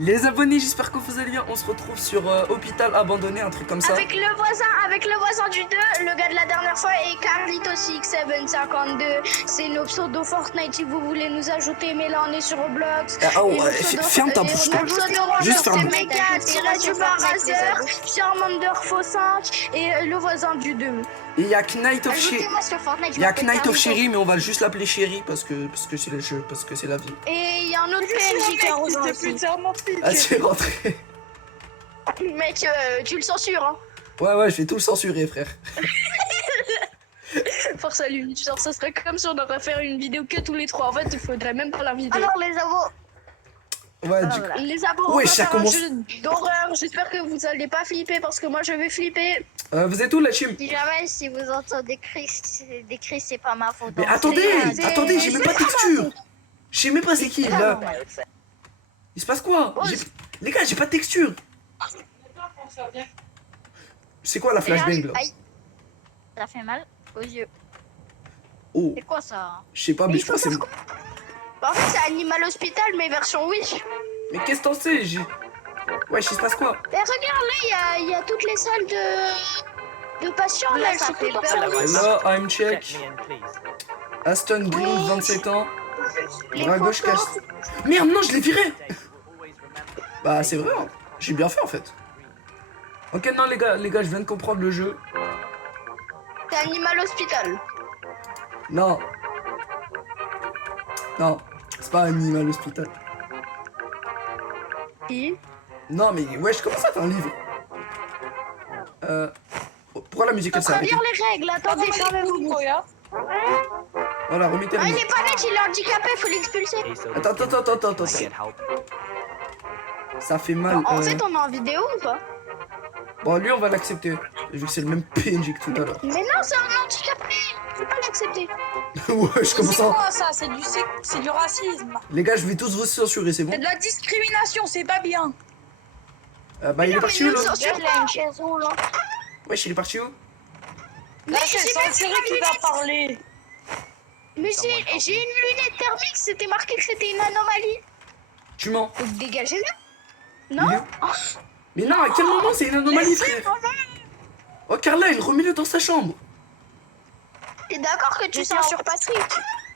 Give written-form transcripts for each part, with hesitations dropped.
Les abonnés, j'espère que vous allez bien. On se retrouve sur Hôpital Abandonné, un truc comme ça. Avec le voisin du 2, le gars de la dernière fois, et Carlitos6752. C'est nos pseudo Fortnite si vous voulez nous ajouter, mais là on est sur Roblox. Ferme ta bouche, toi. Juste ferme. C'est Mega, tiré du bar Razer, Charmander Faux 5 et le voisin du 2. Et il y a Knight of Cherry. Ajoutez-moi sur Fortnite. Il y a Knight of Cherry, mais on va juste l'appeler Cherry parce que c'est le jeu, parce que c'est la vie. Et il y a un autre PNJ qui a rejoint aussi. Ah, c'est rentré. Mec, tu le censures, hein. Ouais, je vais tout le censurer, frère. Force à lui. Genre, ça serait comme si on aurait fait une vidéo que tous les trois. En fait, il faudrait même pas la vidéo. Alors les abos. Ouais, Les abos, ouais, on va ça faire commence. un jeu d'horreur. J'espère que vous allez pas flipper parce que moi je vais flipper. Vous êtes où, la team? Si jamais si vous entendez des cris, c'est pas ma faute. Mais hein. attendez, j'ai même pas de texture. Je sais même pas c'est qui, là. Il se passe quoi? Les gars, j'ai pas de texture. C'est quoi la flashbang, là? Aïe. Ça fait mal aux yeux. Oh, C'est quoi ça? je sais pas, mais je crois que c'est... En fait, c'est Animal Hospital, mais version Wish. Mais qu'est-ce que t'en sais? Ouais, il se passe quoi? Mais regarde, là, il y a toutes les salles de patients. Là, elles ça sont fait toutes en peur. service. Là, I'm check. Aston Green, 27 ans. Bras gauche casse. Merde, non, je l'ai viré. Bah, c'est vrai, hein. J'ai bien fait en fait. Ok, non, les gars, je viens de comprendre le jeu. C'est Animal Hospital. Non. Non, c'est pas Animal Hospital. Si. Non, mais wesh, comment ça, t'as un livre? Pourquoi la musique elle s'est On va arrêtée? lire les règles, attendez, fermez-vous. Voilà, remettez la Ah, il musique. est pas net, il est handicapé, faut l'expulser. Attends. Ça fait mal. En fait, on est en vidéo ou pas? Bon, lui, on va l'accepter. Vu que c'est le même PNJ que tout à l'heure. Mais non, c'est un handicapé. Faut pas l'accepter. Wesh, comment C'est ça? quoi ça? C'est du racisme. Les gars, je vais tous vous censurer, c'est bon? C'est de la discrimination, c'est pas bien. Bah, il est parti où, nous, là? censure Il a une chaise roulante. Wesh, il est parti où? Là, c'est j'ai même censuré pas qui lu va les- parler. Mais j'ai une lunette thermique, c'était marqué que c'était une anomalie. Tu mens. Donc dégagez-le. Il Non. est où? Mais non, à quel moment c'est une anomalie, frère? Oh, Carla, il remets-le dans sa chambre. T'es d'accord que tu censures Patrick?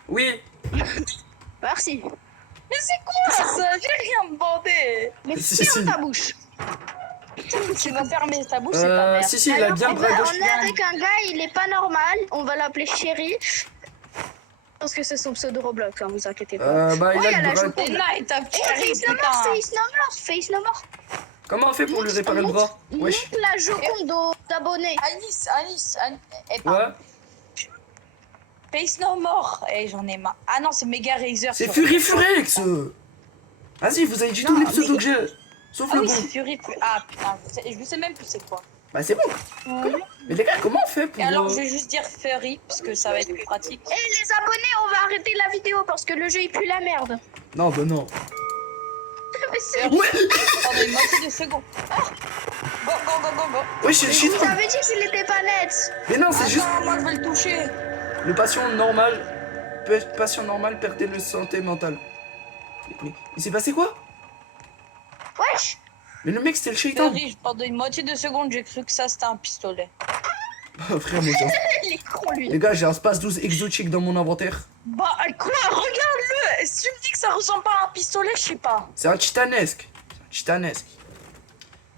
Oui. Merci. Mais c'est quoi ça? J'ai rien demandé. Mais Si. ferme ta bouche. Tu vas fermer ta bouche, c'est pas merde. Si, il a bien le bras gauche. On est avec un gars, il est pas normal. On va l'appeler Chéri. Parce que c'est son pseudo Roblox, hein, vous inquiétez pas. Bah, il Ouais, a elle le a bras. joué. Et là, et ta petite Face no putain. more, face no more, face no more. Comment on fait pour lui réparer le bras? Wesh. Monte la Joconde aux abonnés. Alice. Et Ouais. Face no more. Eh, j'en ai marre. Ah non, c'est Mega Razer. C'est sur- Fury Furex. Vas-y, vous avez dit tous les pseudos mais- que j'ai. Sauf Ah le oui, bon. c'est Fury. Ah putain, je sais même plus c'est quoi. Bah, c'est bon. Mais les gars, comment on fait pour... Et alors, je vais juste dire Fury, parce que ça va être plus pratique. Et les abonnés, on va arrêter la vidéo parce que le jeu il pue la merde. Non, bah non. Mais c'est- Fury. Pendant une moitié de seconde. Ah Go. Wesh, Mais je je vous avais dit qu'il était pas net. Mais non, c'est juste... Attends, moi je vais le toucher. Le patient normal perdait le santé mentale. Mais il s'est passé quoi? Wesh. Mais le mec, c'était le shaitan. Fury, pendant une moitié de seconde, j'ai cru que ça c'était un pistolet. Frère, moi, Il est con lui. les gars, j'ai un Space 12 exotique dans mon inventaire. Bah quoi? Regarde-le. Si tu me dis que ça ressemble pas à un pistolet, je sais pas. C'est un titanesque.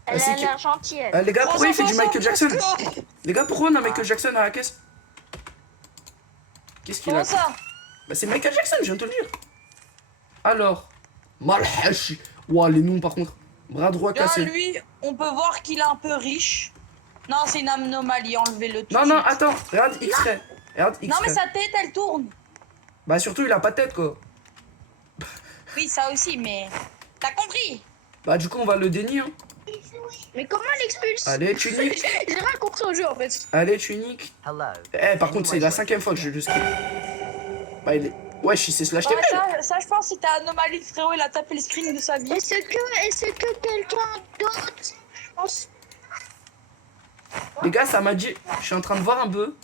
Elle c'est a qui- l'air gentille. Elle. Les gars, pourquoi il fait du Michael Jackson? Comment Les gars, pourquoi on a Michael Jackson à la caisse? Qu'est-ce qu'il a? ça? Bah, c'est Michael Jackson, je viens de te le dire. Alors, Malhachi. Ouah, les noms par contre. Bras droit Là, cassé. lui, on peut voir qu'il est un peu riche. Non, c'est une anomalie, enlevez-le tout. Non, de non, suite. attends. Regarde X-ray. Regarde Non, mais X-ray. sa tête, elle tourne. Bah, surtout, il a pas de tête quoi. Oui, ça aussi, mais. T'as compris? Bah, du coup, on va le dénier. Hein. Mais comment on l'expulse? Allez, tu niques. J'ai rien compris au jeu en fait. Allez, tu niques. Par contre, c'est la 5ème fois que je le skip. Bah, il est. Wesh, il sait se l'acheter. Ouais, ça, je pense, c'était anomalie, frérot, il a tapé le screen de sa vie. Est-ce que quelqu'un d'autre, je pense. Les gars, ça m'a dit. Je suis en train de voir un peu.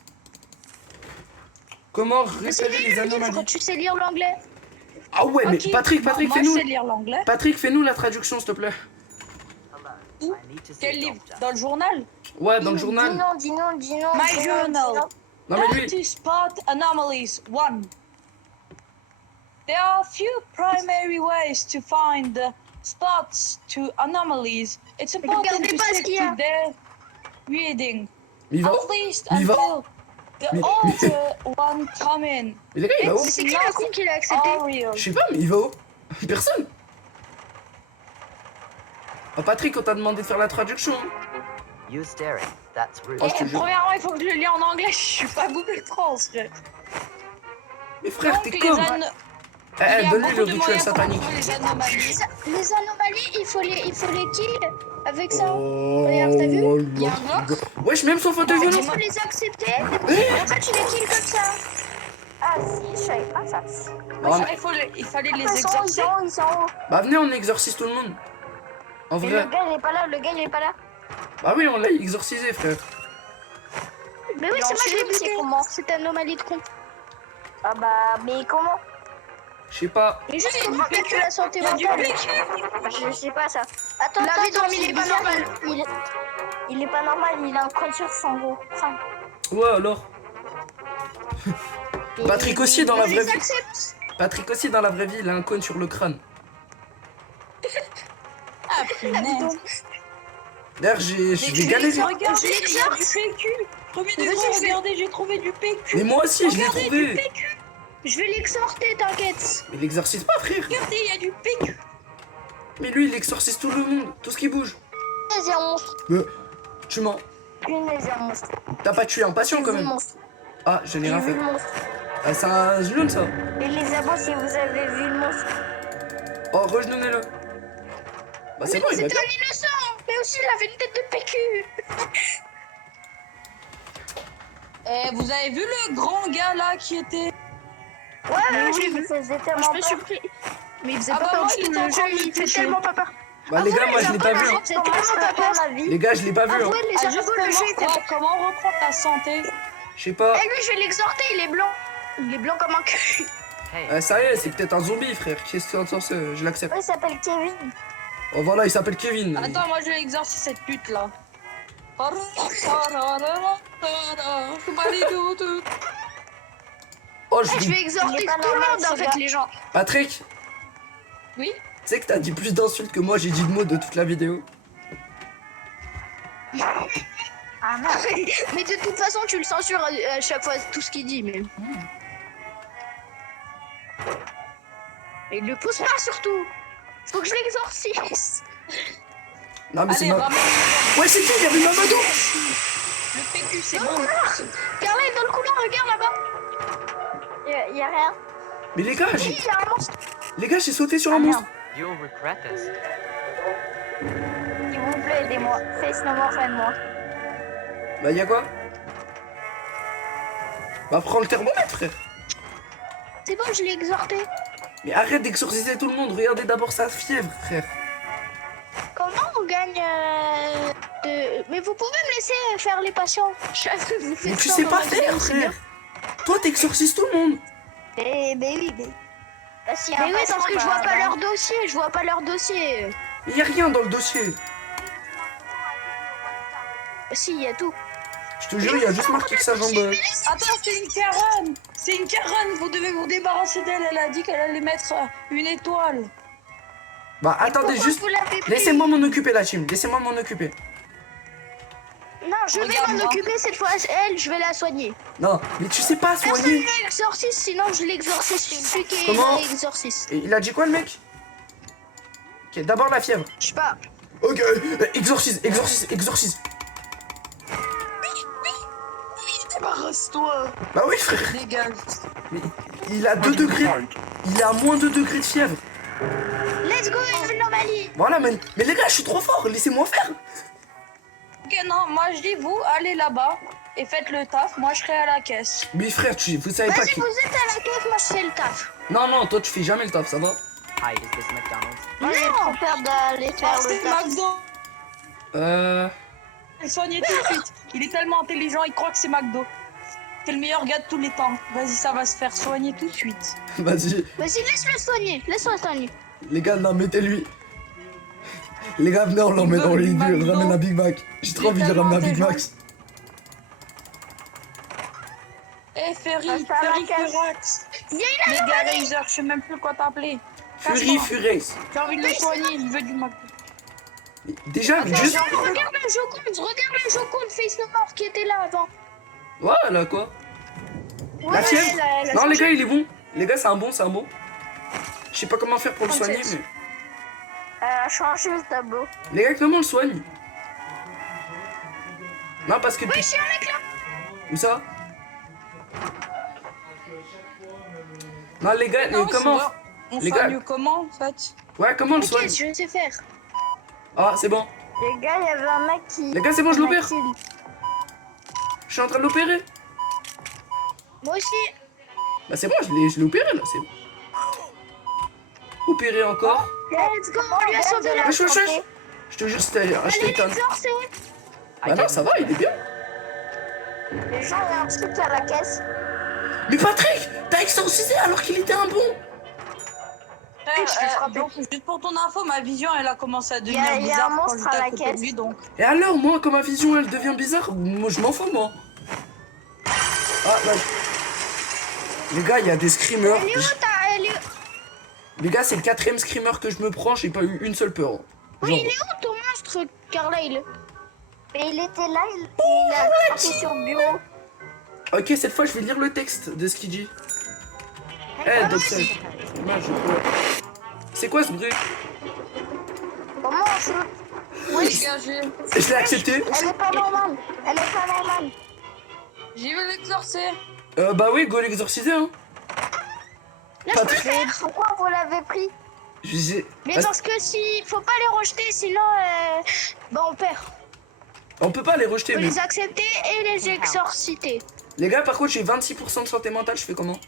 Comment C'est repérer les le livre anomalies. quand tu sais lire l'anglais. Ah ouais, mais Ok, Patrick, moi, je fais-nous... sais lire l'anglais. Patrick, fais-nous la traduction, s'il te plaît. Où? Quel livre? Dans le journal? Ouais, dans le journal. Dis non. My journal. Non, mais lui... Anti-spot anomalies. 1. There are few primary ways to find the spots to anomalies. It's important regardez to pas ce stick qu'il y a. to their reading. Mais il va... At least Mais il va- until the Mais- older one come in. Mais les gars, il va où? Mais c'est qui le con qui l'a accepté? All real. Je sais pas, mais il va où? Personne. Ah, Patrick, on t'a demandé de faire la traduction. You staring. That's rude. Oh, je te jure. Premièrement, il faut que je le lis en anglais. Je suis pas Google Trans, frère. Mais frère, t'es Donc, comme... il y Eh, a donne-lui beaucoup le de rituel moyens pour satanique. trouver les anomalies. Les anomalies, il faut les kill avec ça. Oh, Regarde, t'as vu? Il y a un bloc. Wesh, même son fauteuil Il volant. faut les accepter. Et après, tu les kills comme ça. Ah si, je savais pas ça. Non, mais- Il fallait les Ils sont exorciser. ils sont où? Bah venez, on exorcise tout le monde. En Mais vrai. le gars il est pas là. Bah oui, on l'a exorcisé, frère. Mais oui, c'est moi, je l'ai C'est buté. comment? Cette anomalie de con. Ah bah, mais comment? Je sais pas. Mais juste comment mettre la santé Il y a du mentale? Je sais pas ça. Attends, La vie dormie, il est pas bizarre, normal. Il est pas normal, il a un crâne sur son gros. Enfin, Ouais, alors. Patrick aussi dans la On vraie les vie. accepte. Patrick aussi dans la vraie vie, il a un cône sur le crâne. Ah, punaise. D'ailleurs, j'ai galéré. Regardez, il y a du PQ. Premier degré, Vas-y, je vais- regardez, j'ai trouvé du PQ. Mais moi aussi, je l'ai Regardez, trouvé. du PQ. Je vais l'exhorter, t'inquiète. Mais il exorcise pas, frère. Regardez, il y a du PQ. Mais lui, il exorcise tout le monde, tout ce qui bouge. punaise, il y a un monstre. Mais tu mens. Punaise, il y a un monstre. T'as pas tué un patient J'ai quand vu le même. monstre. Ah, je n'ai J'ai rien vu fait. le monstre. Ah, c'est un Zloun, ça. Et les abos, si vous avez vu le monstre. Oh, regenonnez-le. Bah c'est Mais bon, il va c'était bien. un innocent. Mais aussi, il avait une tête de PQ. Eh, vous avez vu le grand gars là qui était. Ouais, Mais je l'ai oui, vu. il faisait Moi, tellement je me suis peur. pris. Mais il faisait Ah pas bah, peur moi, du il tout. était en Le train jeu, de il me fait toucher. tellement pas peur. Bah les gars, moi les je l'ai pas abos, vu. là, Hein. c'est Comment tellement je pas peux peur. faire ma vie? Les gars, je l'ai pas vu. Hein. Avouez, les Ah, abos, le jeu, il fait justement, peur. comment reprendre ta santé? Je sais pas. Eh, lui, je vais l'exhorter, il est blanc. Il est blanc comme un cul. Hey, Ça y est, c'est peut-être un zombie, frère. Qu'est-ce que tu en sais? Je l'accepte. Oui, il s'appelle Kevin. Oh voilà, il s'appelle Kevin. Attends, moi je vais exorciser cette pute là. Oh, Eh, je vais Il exhorter est pas tout le normal, monde, en ce fait, gars. les gens. Patrick, Oui? tu sais que t'as dit plus d'insultes que moi, j'ai dit de mots de toute la vidéo. Ah merde. Mais de toute façon, tu le censures à chaque fois, tout ce qu'il dit, mais... Mais il le pousse pas, surtout. Faut que je l'exorcise. Non mais c'est Allez, ma... ramène Ouais, c'est qui? Il y avait Mamadou. le PQ, c'est bon. Carla est dans le couloir, regarde là-bas. Il y a rien. Mais les gars, Oui, il y a un monstre. j'ai sauté sur Ah un monstre. merde. you'll regret this. S'il vous plaît, aidez-moi. Face no more, moi. Bah y'a quoi? Bah prends le thermomètre, frère. C'est bon, je l'ai exhorté. Mais arrête d'exorciser tout le monde. Regardez d'abord sa fièvre, frère. Comment on gagne de... Mais vous pouvez me laisser faire les patients. Vous faites Mais tu ça sais dans pas la faire, vidéo, c'est bien. frère. Toi, t'exorcises tout le monde. Mais oui, mais. Bah, s'il y a Mais un oui, patient, parce que je bah, vois pas bah, leur dossier, je vois pas leur dossier. Mais y a rien dans le dossier. Si, il y a tout. Je te jure, il y a juste marqué que sa jambe. Attends, c'est une Karen. C'est une Karen, vous devez vous débarrasser d'elle. Elle a dit qu'elle allait mettre une étoile. Bah attendez, Pourquoi juste. vous l'avez pris? Laissez-moi m'en occuper, la team. Laissez-moi m'en occuper. Non, je vais Regarde-moi. m'en occuper cette fois. Elle, je vais la soigner. Non, mais tu sais pas Personne soigner. ne l'exorcise, sinon je l'exorcise. Celui qui est Comment l'exorcise. Et il a dit quoi, le mec? Ok, d'abord la fièvre. Je sais pas. Ok, exorcise, exorcise, exorcise. Débarrasse-toi. Bah oui, frère. Dégage. Mais il a 2 degrés. Il a moins 2 degrés de fièvre. Let's go, anomalie. Voilà, mais les gars, je suis trop fort. Laissez-moi faire. Ok, non, moi je dis vous, allez là-bas et faites le taf. Moi je serai à la caisse. Mais frère, vous savez pas Vas-y, qui. vous êtes à la caisse, moi je fais le taf. Non, non, toi, tu fais jamais le taf, ça va? Hi, is this McDonald's? Moi, j'ai trop peur d'aller faire le C'est taf. McDo. Euh. Le soigner tout de suite. Il est tellement intelligent, il croit que c'est McDo. t'es le meilleur gars de tous les temps. Vas-y, ça va se faire soigner tout de suite. Vas-y. Vas-y, laisse-le soigner. Laisse-le soigner. Les gars, non, mettez-lui. Les gars, venez, on l'emmène dans le lit, on ramène un Big Mac. J'ai trop envie de ramener un Big Mac. Eh, Ferry, Ah, ça Ferry va, casse. Furax. Il y a une Mega Razer, je sais même plus quoi t'appeler. Fury Furax. J'ai envie de le soigner, il veut du Mac. Déjà, Attends, juste. Regarde le Joconde Face No More qui était là avant. Voilà, quoi. La fièvre. Non, les gars, il est bon. Les gars, c'est un bon, c'est un bon. Je sais pas comment faire pour le soigner, 37. mais. Changer le tableau. Les gars, comment on le soigne? Non, parce que. Oui, j'ai un mec là. Où ça? Non, les gars, Non, comment? c'est vrai, on les soigne gars. comment en fait? Ouais, comment on le Ok, soigne? je sais faire. Ah, c'est bon. Les gars, il y avait un mec qui. Les gars, c'est bon, je l'opère. Mathilde. Je suis en train de l'opérer. Moi aussi. Bah, c'est bon, je l'ai opéré là, c'est bon. Opéré encore. Let's go. On lui a sauvé la Wesh, wesh, wesh. santé. Je te jure, c'était acheté Allez, éteint. l'exorcer. Bah, non, ça va, il est bien. Les gens, il y a un truc à la caisse. Mais Patrick, t'as exorcisé alors qu'il était un bon. Frère, je l'ai frappé. donc, juste pour ton info, ma vision elle a commencé à devenir y a un bizarre quand monstre j'étais à la à côté de caisse. lui, donc. Et alors, moi, quand ma vision elle devient bizarre, moi je m'en fous, moi. Ah, bah. Les gars, il y a des screamers. Elle est où elle est... Les gars, c'est le 4ème screamer que je me prends, j'ai pas eu une seule peur. Oui, Genre. il est où ton monstre, Carlyle? Et il était là, il a frappé sur le bureau. Ok, cette fois, je vais lire le texte de ce qu'il dit. Eh, docteur. Moi, je peux. C'est quoi ce bruit? Comment on shoot? Oui, dégagé. Je l'ai accepté. Elle est pas normale. Elle est pas normale. J'y vais l'exorcer. Bah oui, go l'exorciser, hein. Laisse-moi le Patrick. Mais faire. pourquoi vous l'avez pris? Je sais. Mais Ah, parce que si... Faut pas les rejeter, sinon... Bah, on perd. on peut pas les rejeter, Faut mais. les accepter et les exorciter. Les gars, par contre, j'ai 26% de santé mentale, je fais comment?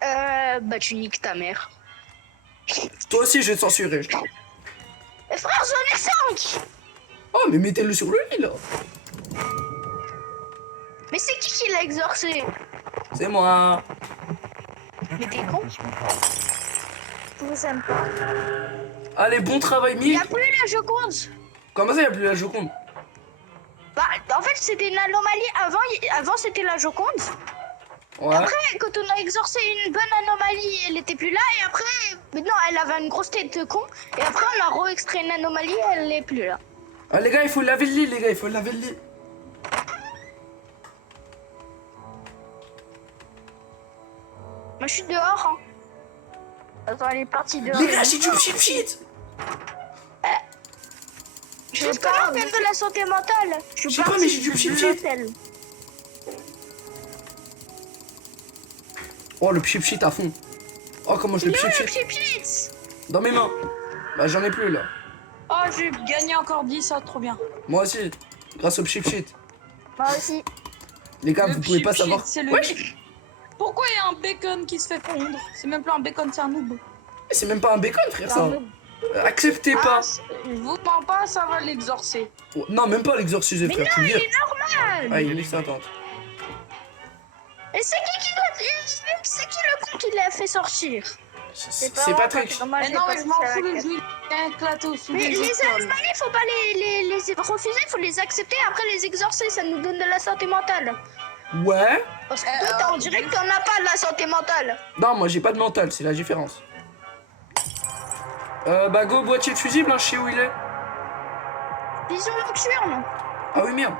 Bah, tu niques ta mère. Toi aussi, je vais te censurer. Mais frère, j'en ai 5. Oh, mais mettez-le sur le lit, là. Mais c'est qui l'a exorcé? C'est moi. Mais t'es con. Je vous aime pas. Allez, bon travail, Il y Mick. a plus la Joconde. Comment ça, y a plus la Joconde? Bah, en fait, c'était une anomalie. Avant c'était la Joconde. Ouais. Après, quand on a exorcé une bonne anomalie, elle était plus là. Et après, maintenant, elle avait une grosse tête de con. Et après, on a re-extrait une anomalie, elle n'est plus là. Ah, les gars, il faut laver le lit, les gars, il faut laver le lit. Moi, je suis dehors. Hein. Attends, elle est partie dehors. Les gars, j'ai du shit. Je sais pas, même de la santé mentale. Je sais pas, mais j'ai du shit. Oh, le shit à fond. Oh, comment je le Le shit pchit. dans mes mains. Bah, j'en ai plus, là. Oh, j'ai gagné encore 10, ça, trop bien. Moi aussi, grâce au shit. Moi aussi. Les gars, Le vous pouvez pas pchit-pchit, savoir. c'est le- Wesh, Pourquoi il y a un bacon qui se fait fondre? C'est même plus un bacon, c'est un noob. c'est même pas un bacon, frère, C'est ça. un noob. Acceptez pas. Je vous mens pas, ça va l'exorcer. Oh, non, même pas l'exorciser, frère, tu le Il dis. est normal. Ah, il est ça, attends. Et c'est qui le con qui l'a fait sortir? C'est moi, Patrick. parce que moi, Mais j'ai non, pas mais je m'en touché à fous, la le caisse. jeu il est éclaté au-dessus Mais des les étoiles. anomalies, faut pas les refuser, faut les accepter. Après, les exorcer, ça nous donne de la santé mentale. Ouais. Parce que toi, on dirait que t'en as pas de la santé mentale. Non, moi j'ai pas de mental, c'est la différence. Bah go, boîtier de fusible, hein, je sais où il est. Vision nocturne. Ah oui, merde.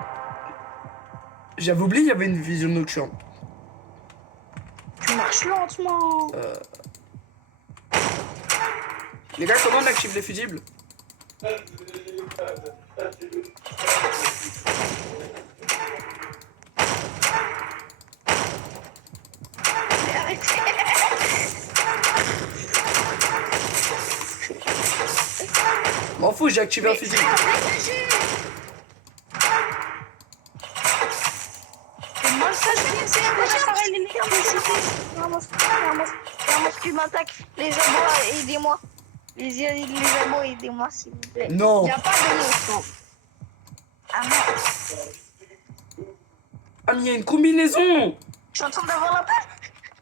J'avais oublié, il y avait une vision nocturne. Tu marches lentement. Les gars, comment on active les fusibles? M'en fous, j'ai activé un fusible. Moi, je sais, Un monstre qui m'attaque. Les abois, aidez-moi. Les abois, aidez-moi, s'il vous plaît. Non. y a pas de monstre. Ah non. Ah, mais il y a une combinaison. Je suis en train d'avoir la paix.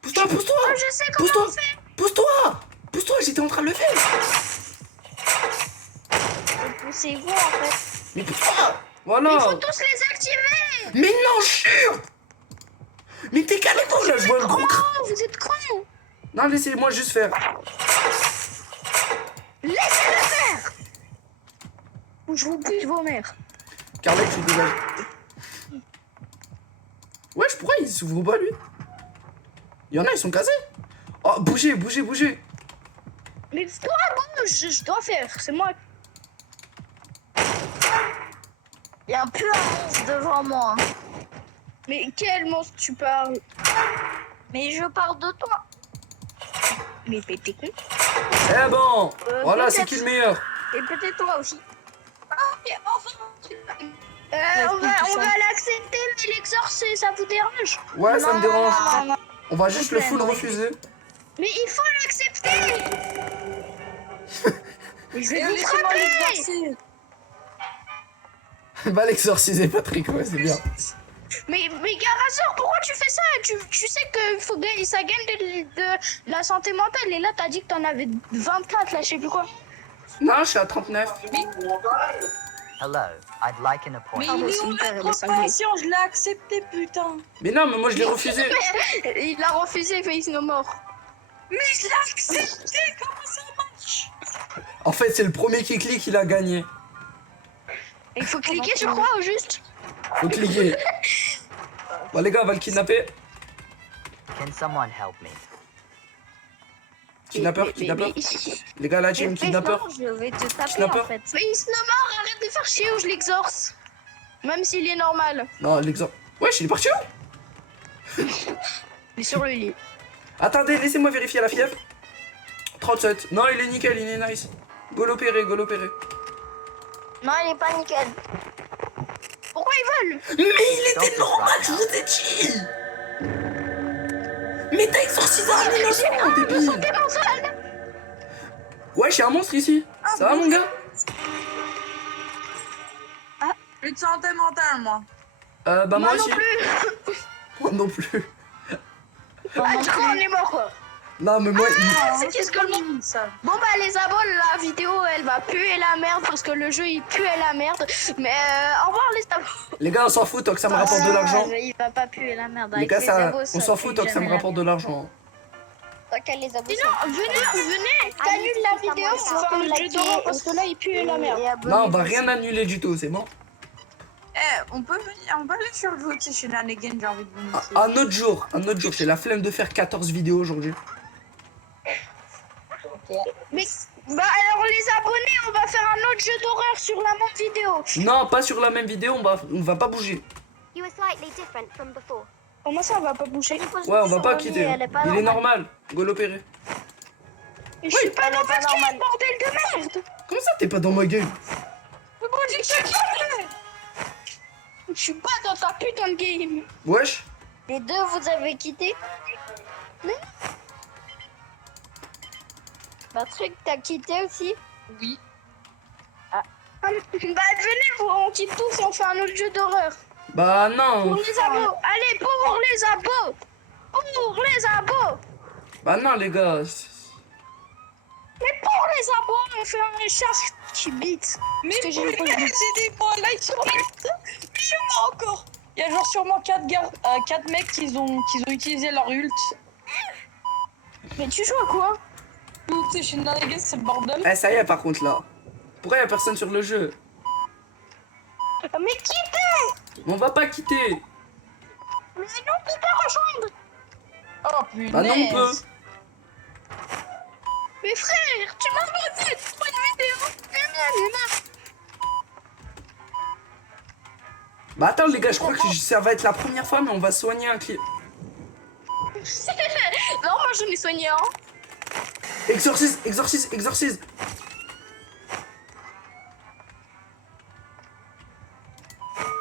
Pousse-toi, pousse-toi. Oh, je sais comment Pousse-toi. on fait. Pousse-toi. Pousse-toi, j'étais en train de le faire. Poussez-vous en fait. Mais pousse-toi. Il Voilà. faut tous les activer. Mais non, jure. Mais t'es calé-toi, là, je vois le gros cr... Oh, vous êtes cons. Non, laissez-moi juste faire. Laissez-le faire. Ou je vous bute vos mères. Carlet, tu dégages. Wesh, pourquoi il s'ouvre pas, lui? Il y en a, ils sont casés. Oh, bougez, bougez, bougez. Mais toi, bouge, je dois faire, c'est moi. Il y a un peu un monstre devant moi. Mais quel monstre tu parles? Mais je parle de toi. Mais t'es con. Eh bon, voilà, peut-être. c'est qui le meilleur? Et peut-être toi aussi. On va l'accepter, mais l'exorcisme, ça vous dérange? Ouais, ça me dérange. Non, non. On va juste le plaît, full non. refuser. Mais il faut l'accepter. Mais je vais vous Laissez-moi frapper. l'exercer. Va l'exorciser, Patrick, ouais, c'est bien. Mais Garazor, pourquoi tu fais ça? Tu sais que faut gagner, ça gagne de la santé mentale. Et là, t'as dit que t'en avais 24, là, je sais plus quoi. Non, je suis à 39. Hello, I'd like an Mais appointment. il est c'est où une paire, la elle est cinglée. compassion? Je l'ai accepté, putain. Mais non, mais moi je l'ai refusé. Il l'a refusé, Face No More. Mais je l'ai accepté. Comment ça marche? En fait, c'est le premier qui clique, il a gagné. Il faut cliquer sur quoi, au juste? Faut cliquer. Bon, les gars, on va le kidnapper. Can someone help me? Kidnappeur, kidnappeur. Les gars, la team, kidnappeur. Je vais te taper Kidnappeur. en fait. Face No More, arrête de faire chier ou je l'exorce. Même s'il est normal. Non, l'exemple. Wesh, il est parti où? Il est sur le lit. Attendez, laissez-moi vérifier la fièvre. 37. Non, il est nickel, il est nice. Go l'opérer, go l'opérer. Non, il est pas nickel. Pourquoi ils veulent? Mais il était normal, je vous ai dit. Mais t'as exorcisé un innocent, débile. Santé mentale. Wesh, y'a un monstre ici. Ça va, mon gars? Plus de santé mentale, moi. Bah, moi Moi non aussi. plus. Moi non plus. Ah, du coup, on est mort, quoi. Non, mais moi, C'est qu'est-ce que le monde. Ça. Bon bah les abos, la vidéo elle va puer la merde parce que le jeu il pue la merde. Mais au revoir les abos. les gars, on s'en fout tant que ça me rapporte de l'argent. Il va pas puer la merde. Les Avec gars, les ça, abos, on s'en pue fout tant que ça me jamais la rapporte de merde. l'argent. Tant qu'à les abos. Sinon, venez, t'annules la vidéo pour faire le jeu d'horreur parce que là il pue la merde. Non, on va rien annuler du tout, c'est bon. Eh, on peut venir, on va aller sur le jeu de ces shenanigans, j'ai envie de vous montrer. Un autre jour, j'ai la flemme de faire 14 vidéos aujourd'hui. Mais bah alors les abonnés, on va faire un autre jeu d'horreur sur la même vidéo. Non, pas sur la même vidéo, on va pas bouger. You were slightly different from before. Comment ça on va pas bouger? Ouais, on va pas quitter. Il est normal, go l'opérer. Je suis pas dans votre game, bordel de merde. Comment ça, t'es pas dans ma game? Mais bon, j'ai que je suis pas dans ta putain de game. Wesh. Les deux, vous avez quitté. Patrick, t'as quitté aussi. Oui. Bah venez, on quitte tous et on fait un autre jeu d'horreur. Bah Pour non. les abos. Allez, pour les abos. Pour les abos. Bah non, les gars. Mais pour les abos, on fait un chasse qui bite. Mais que j'ai j'ai des points like sur le... Mais il y en a encore. Il y a genre sûrement 4 mecs qui ont utilisé leur ult. Mais tu joues à quoi? Toutes ces shenanigans, c'est le bordel. Eh, ça y est, par contre, là. Pourquoi y a personne sur le jeu? Mais quittez. On va pas quitter. Mais non, on peut pas rejoindre. Oh punaise. Bah non, on peut. Mais frère, tu m'as montré trop une vidéo. Bah attends, les gars, je crois que ça va être la première fois, mais on va soigner un client. Non, moi je l'ai soigné, hein. Exorcise, exorcise, exorcise.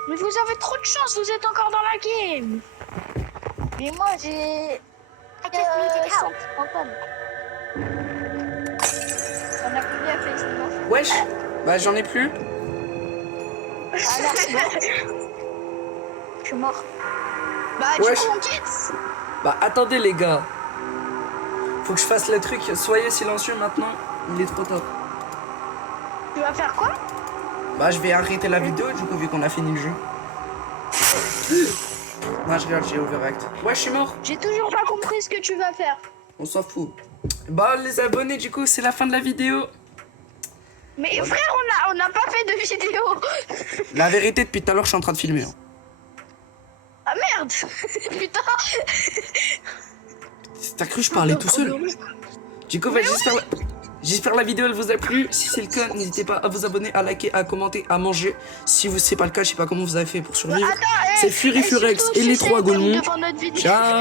Mais vous avez trop de chance, vous êtes encore dans la game. Mais moi, j'ai. I just needed help. Antoine. On a combien fait sinon? Wesh. Bah j'en ai plus. Ah, merci beaucoup. Je suis mort. Bah, du Wesh. coup, on quitte. Bah attendez les gars. Faut que je fasse le truc. Soyez silencieux maintenant. Il est trop tard. Tu vas faire quoi? Bah je vais arrêter la vidéo du coup vu qu'on a fini le jeu. Non je regarde, j'ai overact. Ouais je suis mort. J'ai toujours pas compris ce que tu vas faire. On s'en fout. Bah les abonnés du coup c'est la fin de la vidéo. Mais frère, on n'a pas fait de vidéo. La vérité depuis tout à l'heure je suis en train de filmer. Hein. Ah merde. Putain. T'as cru que je parlais tout seul? Du coup bah, j'espère la vidéo elle vous a plu. Si c'est le cas n'hésitez pas à vous abonner, à liker, à commenter, à manger. Si c'est pas le cas je sais pas comment vous avez fait pour survivre. Attends, C'est Fury Furex et les 3 Golemons. Ciao.